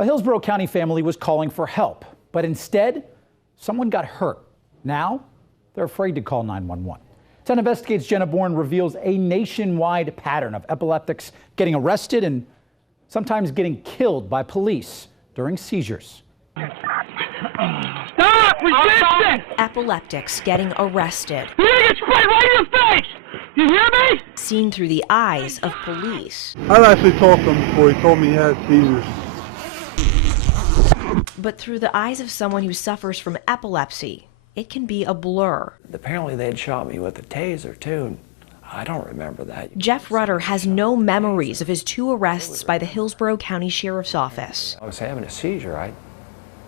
A Hillsborough County family was calling for help, but instead, someone got hurt. Now, they're afraid to call 911. 10 Investigates Jenna Bourne reveals a nationwide pattern of epileptics getting arrested and sometimes getting killed by police during seizures. Stop! Resist! Epileptics getting arrested. You're gonna get sprayed right in the face! You hear me? Seen through the eyes of police. I've actually talked to him before. He told me he had seizures. But through the eyes of someone who suffers from epilepsy, it can be a blur. Apparently they'd shot me with a taser too. I don't remember that. Jeff Rutter has no memories of his 2 arrests by the Hillsborough County Sheriff's Office. I was having a seizure. I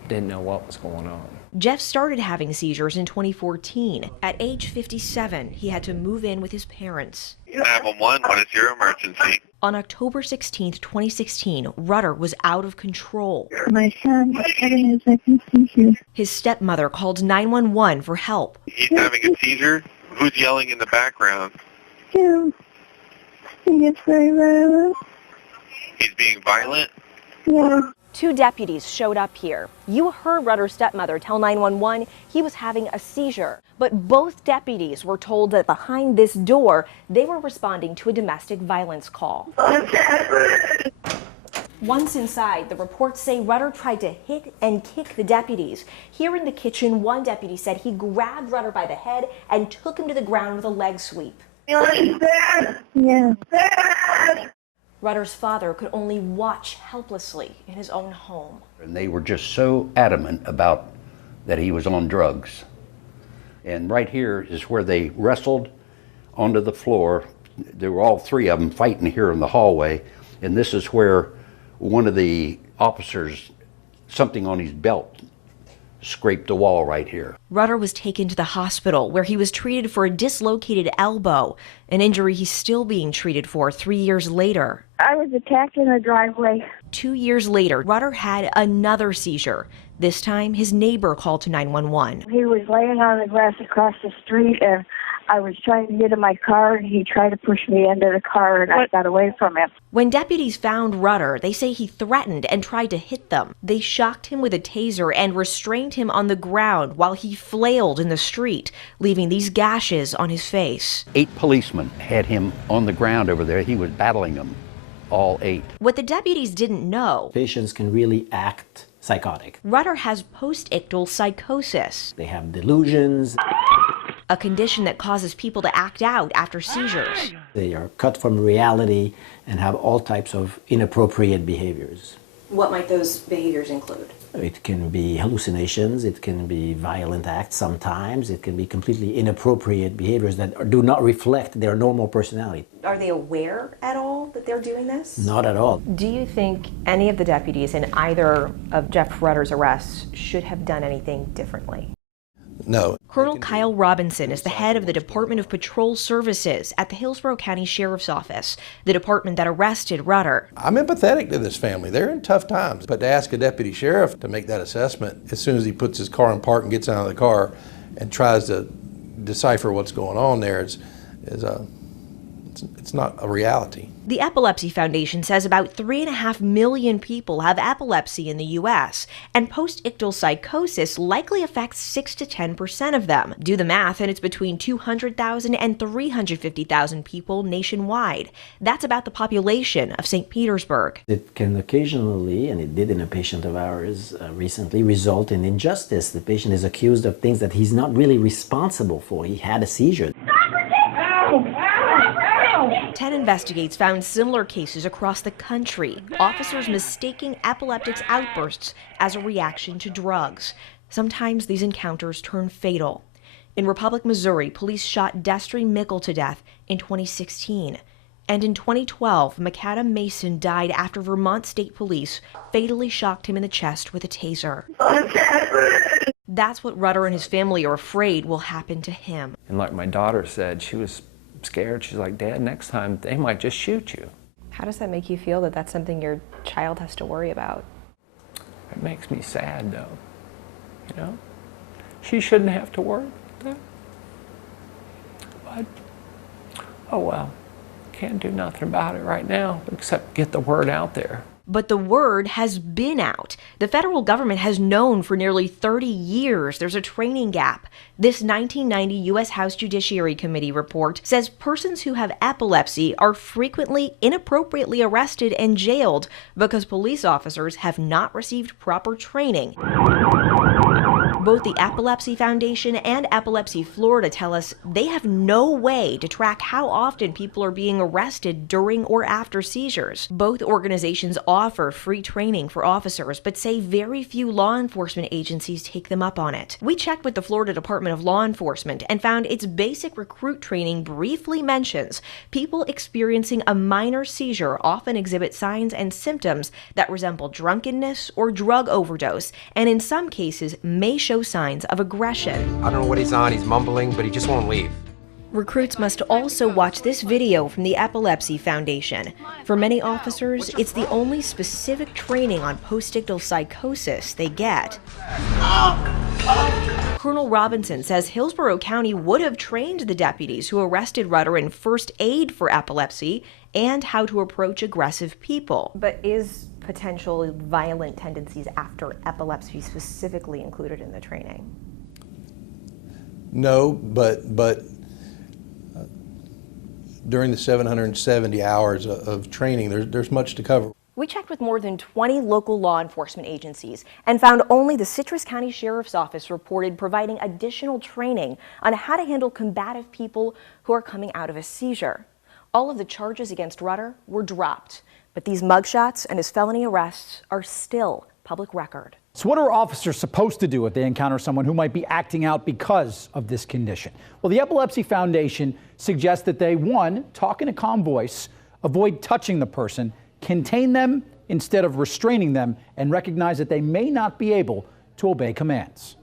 didn't know what was going on. Jeff started having seizures in 2014. At age 57, he had to move in with his parents. 911, what is your emergency? On October 16, 2016, Rutter was out of control. My son is having a second seizure. His stepmother called 911 for help. He's having a seizure? Who's yelling in the background? He gets very violent. He's being violent? Yeah. 2 deputies showed up here. You heard Rutter's stepmother tell 911 he was having a seizure. But both deputies were told that behind this door, they were responding to a domestic violence call. Once inside, the reports say Rutter tried to hit and kick the deputies. Here in the kitchen, one deputy said he grabbed Rutter by the head and took him to the ground with a leg sweep. Yeah. Rutter's father could only watch helplessly in his own home. And they were just so adamant about that he was on drugs. And right here is where they wrestled onto the floor. There were all 3 of them fighting here in the hallway. And this is where one of the officers, something on his belt, scraped the wall right here. Rutter was taken to the hospital where he was treated for a dislocated elbow, an injury he's still being treated for 3 years later. I was attacked in the driveway. 2 years later, Rutter had another seizure. This time, his neighbor called to 911. He was laying on the grass across the street, and I was trying to get in my car, and he tried to push me into the car, and I got away from him. When deputies found Rutter, they say he threatened and tried to hit them. They shocked him with a taser and restrained him on the ground while he flailed in the street, leaving these gashes on his face. 8 policemen had him on the ground over there. He was battling them, all 8. What the deputies didn't know, patients can really act psychotic. Rutter has post-ictal psychosis. They have delusions. A condition that causes people to act out after seizures. They are cut from reality and have all types of inappropriate behaviors. What might those behaviors include? It can be hallucinations, it can be violent acts sometimes, it can be completely inappropriate behaviors that do not reflect their normal personality. Are they aware at all that they're doing this? Not at all. Do you think any of the deputies in either of Jeff Rutter's arrests should have done anything differently? No. Colonel Kyle Robinson is the head of the Department of Patrol Services at the Hillsborough County Sheriff's Office, the department that arrested Rutter. I'm empathetic to this family. They're in tough times. But to ask a deputy sheriff to make that assessment as soon as he puts his car in park and gets out of the car and tries to decipher what's going on there it's not a reality. The Epilepsy Foundation says about 3.5 million people have epilepsy in the U.S., and post-ictal psychosis likely affects 6 to 10% of them. Do the math, and it's between 200,000 and 350,000 people nationwide. That's about the population of St. Petersburg. It can occasionally, and it did in a patient of ours recently, result in injustice. The patient is accused of things that he's not really responsible for. He had a seizure. 10 Investigates found similar cases across the country, officers mistaking epileptics outbursts as a reaction to drugs. Sometimes these encounters turn fatal. In Republic, Missouri, police shot Destry Mickle to death in 2016. And in 2012, McAdam Mason died after Vermont State Police fatally shocked him in the chest with a taser. That's what Rutter and his family are afraid will happen to him. And like my daughter said, she was scared. She's like, Dad, next time they might just shoot you. How does that make you feel that that's something your child has to worry about? It makes me sad, though. You know? She shouldn't have to worry about that. But, oh well, can't do nothing about it right now except get the word out there. But the word has been out. The federal government has known for nearly 30 years there's a training gap. This 1990 U.S. House Judiciary Committee report says persons who have epilepsy are frequently inappropriately arrested and jailed because police officers have not received proper training. Both the Epilepsy Foundation and Epilepsy Florida tell us they have no way to track how often people are being arrested during or after seizures. Both organizations offer free training for officers, but say very few law enforcement agencies take them up on it. We checked with the Florida Department of Law Enforcement and found its basic recruit training briefly mentions people experiencing a minor seizure often exhibit signs and symptoms that resemble drunkenness or drug overdose, and in some cases may show signs of aggression. I don't know what he's on, he's mumbling, but he just won't leave. Recruits must also watch this video from the Epilepsy Foundation. For many officers, it's the only specific training on postictal psychosis they get. Colonel Robinson says Hillsborough County would have trained the deputies who arrested Rutter in first aid for epilepsy and how to approach aggressive people. But is potential violent tendencies after epilepsy specifically included in the training? No, but during the 770 hours of training, there's much to cover. We checked with more than 20 local law enforcement agencies and found only the Citrus County Sheriff's Office reported providing additional training on how to handle combative people who are coming out of a seizure. All of the charges against Rutter were dropped, but these mugshots and his felony arrests are still public record. So what are officers supposed to do if they encounter someone who might be acting out because of this condition? Well, the Epilepsy Foundation suggests that they, one, talk in a calm voice, avoid touching the person, contain them instead of restraining them, and recognize that they may not be able to obey commands.